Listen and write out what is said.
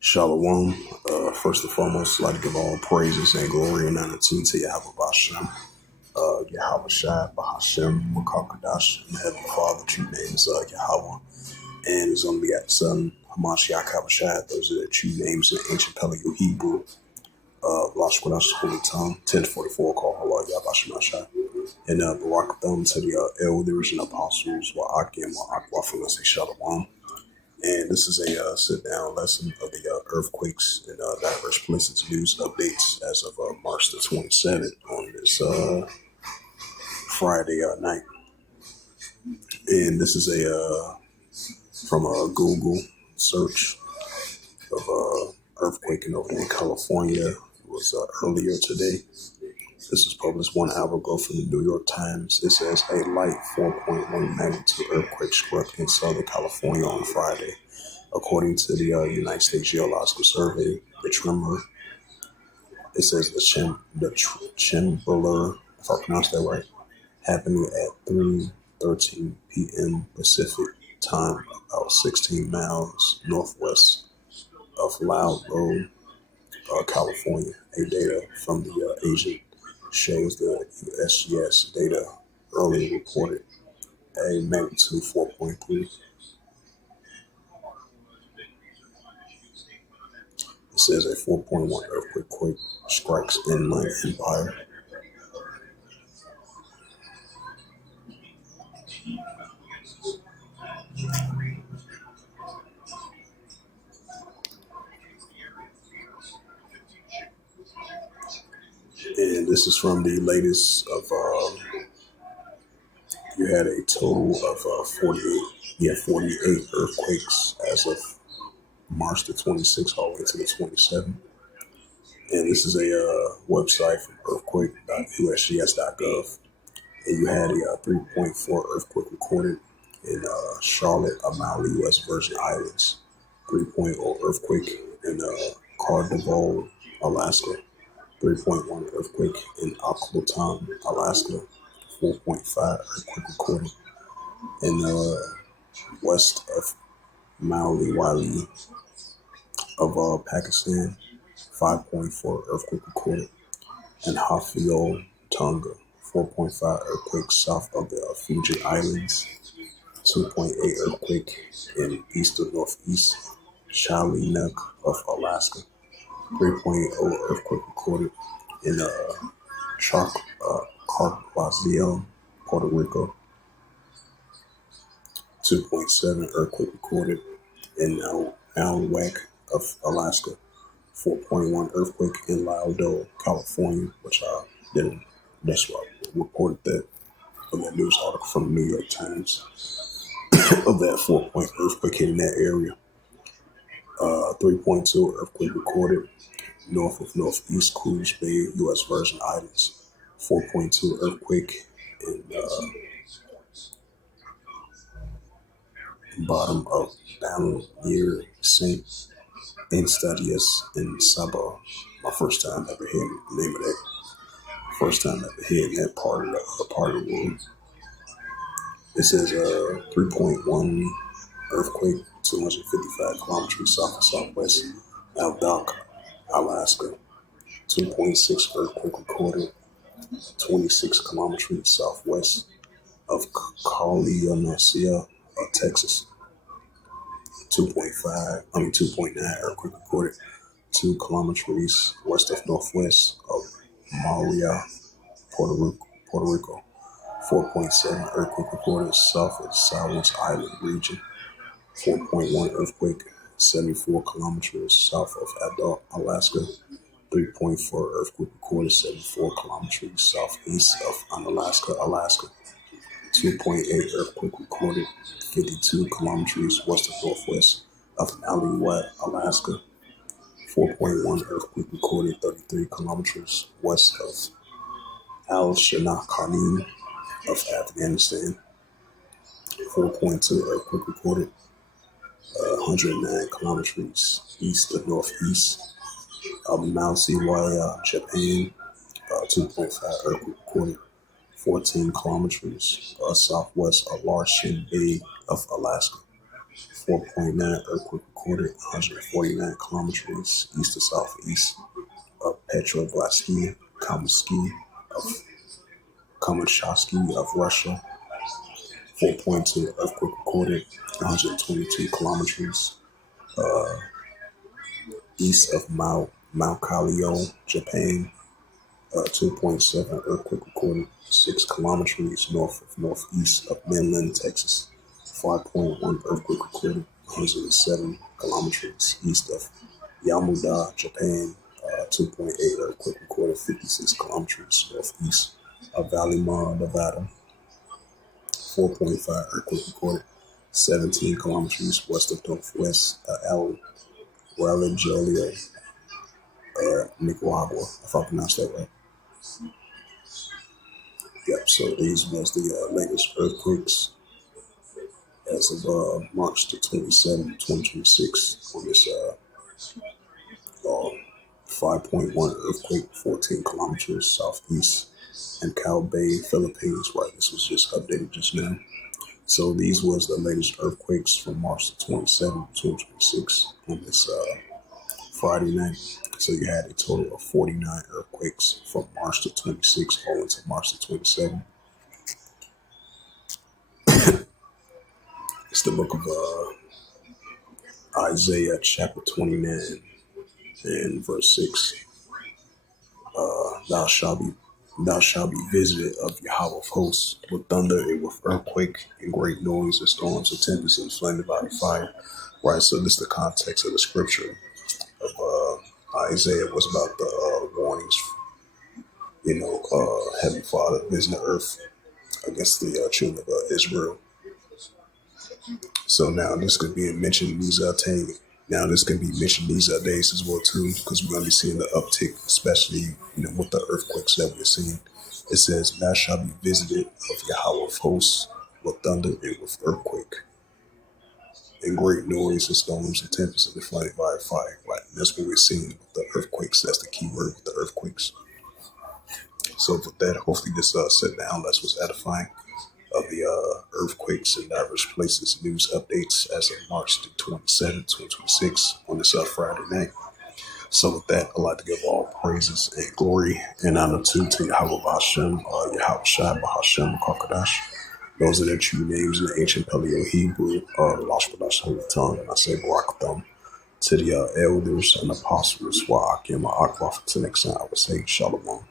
Shalom. First and foremost, I'd like to give all praises and glory and honor to Yahweh Bashem, Yahweh Shai, Bahashem, Makakadash, and the Heavenly Father. True name is Yahweh, and it's going to be at Son Hamashiach Habashai. Those are the true names in ancient Paleo Hebrew. Lashquanash, Holy Tongue, 1044, called Allah Yahweh Shai. And Barak Thumb to the elders and apostles, Wa'akim, Wa'akwa, from us, Shalom. And this is a sit-down lesson of the earthquakes and diverse places news updates as of March the 27th on this Friday night. And this is from a Google search of earthquake over in California. It was earlier today. This was published 1 hour ago from the New York Times. It says a light 4.1 magnitude earthquake struck in Southern California on Friday. According to the United States Geological Survey, the tremor, it says the Chimbaler, if I pronounce that right, happening at 3:13 p.m. Pacific time, about 16 miles northwest of Loudlow, California. A data from the agent shows the USGS data earlier reported a magnitude 4.3. It says a 4.1 earthquake strikes Inland Empire. And this is from the latest of, you had a total of 48 earthquakes as of March the 26th all the way to the 27th. And this is a website from earthquake.usgs.gov. And you had a 3.4 earthquake recorded in Charlotte, Amalie, U.S. Virgin Islands. 3.0 earthquake in Carnival, Alaska. 3.1 earthquake in Oklotan, Alaska. 4.5 earthquake recorded in west of Maui Wali of Pakistan. 5.4 earthquake recorded in Hafio, Tonga. 4.5 earthquake south of the Fiji Islands. 2.8 earthquake in east of northeast Shalinuk of Alaska. 3.0 earthquake recorded in Carquaziel, Puerto Rico. 2.7 earthquake recorded in Alwak of Alaska. 4.1 earthquake in Laudo, California, which I didn't. That's why I reported that from that news article from the New York Times of that 4-point earthquake in that area. 3.2 earthquake recorded north of northeast Cruz Bay, U.S. Virgin Islands. 4.2 earthquake in bottom of down near St. Eustatius in Saba. My first time ever hearing the name of that. First time ever hearing that part of the world. It says 3.1 earthquake, 255 kilometers south of southwest Aldock, Alaska. 2.6 earthquake recorded, 26 kilometers southwest of California, Texas. 2.9 earthquake recorded, 2 kilometers west of northwest of Maria, Puerto Rico. 4.7 earthquake recorded south of the Sowers Island region. 4.1 earthquake 74 kilometers south of Adult, Alaska. 3.4 earthquake recorded 74 kilometers southeast of Unalaska, Alaska. 2.8 earthquake recorded 52 kilometers west of northwest of Aliwat, Alaska. 4.1 earthquake recorded 33 kilometers west of Al-Shanaqani of Afghanistan. 4.2 earthquake recorded 109 kilometers east of northeast of Mousiwaya, Japan. 2.5 earthquake recorded 14 kilometers southwest of Larsen Bay of Alaska. 4.9 earthquake recorded 149 kilometers east to southeast of Petrogladsky Kamchatsky of Russia. 4.2 earthquake recorded 122 kilometers east of Mount Kaliyo, Japan. 2.7 earthquake recorded 6 kilometers north of northeast of Midland, Texas. 5.1 earthquake recorded 107 kilometers east of Yamada, Japan. 2.8 earthquake recorded 56 kilometers northeast of Valimar, Nevada. 4.5 earthquake recorded 17 kilometers west of northwest Alajuela, Nicaragua, if I pronounced that right. Yep, so these was the latest earthquakes as of March the 27th, 2026 on this 5.1 earthquake 14 kilometers southeast in Cal Bay, Philippines. Right, this was just updated just now. So these was the latest earthquakes from March the 27th, 2026 on this Friday night. So you had a total of 49 earthquakes from March the 26th all into March the 27th. It's the book of Isaiah chapter 29 and verse 6. Thou shalt be visited of Yahweh of hosts with thunder and with earthquake and great noise and storms and tempests and flaming by fire. Right, so this is the context of the scripture of Isaiah was about the warnings, Heavenly Father visiting the earth against the children of Israel. So now this could be mentioned these Now this can be mentioned these days as well too, because we're going to be seeing the uptick, especially with the earthquakes that we're seeing. It says, "Thou shalt be visited of Yahweh of hosts with thunder and with earthquake, and great noise and storms and tempests and the flaming by fire." Right, and that's what we're seeing with the earthquakes. That's the key word with the earthquakes. So with that, hopefully this sit down lesson was edifying of the earthquakes in diverse places, news updates as of March the 27th, 2026 on this Friday night. So with that, I'd like to give all praises and glory and honor to Yahweh Hashem, Yahweh Shai Bahashem Kakadash. Those are their true names in the ancient Paleo Hebrew, the Lashkadash Holy Tongue, and I say Barakatham to the elders and apostles, Wa'akim Akbaf to next time I would say Shalom.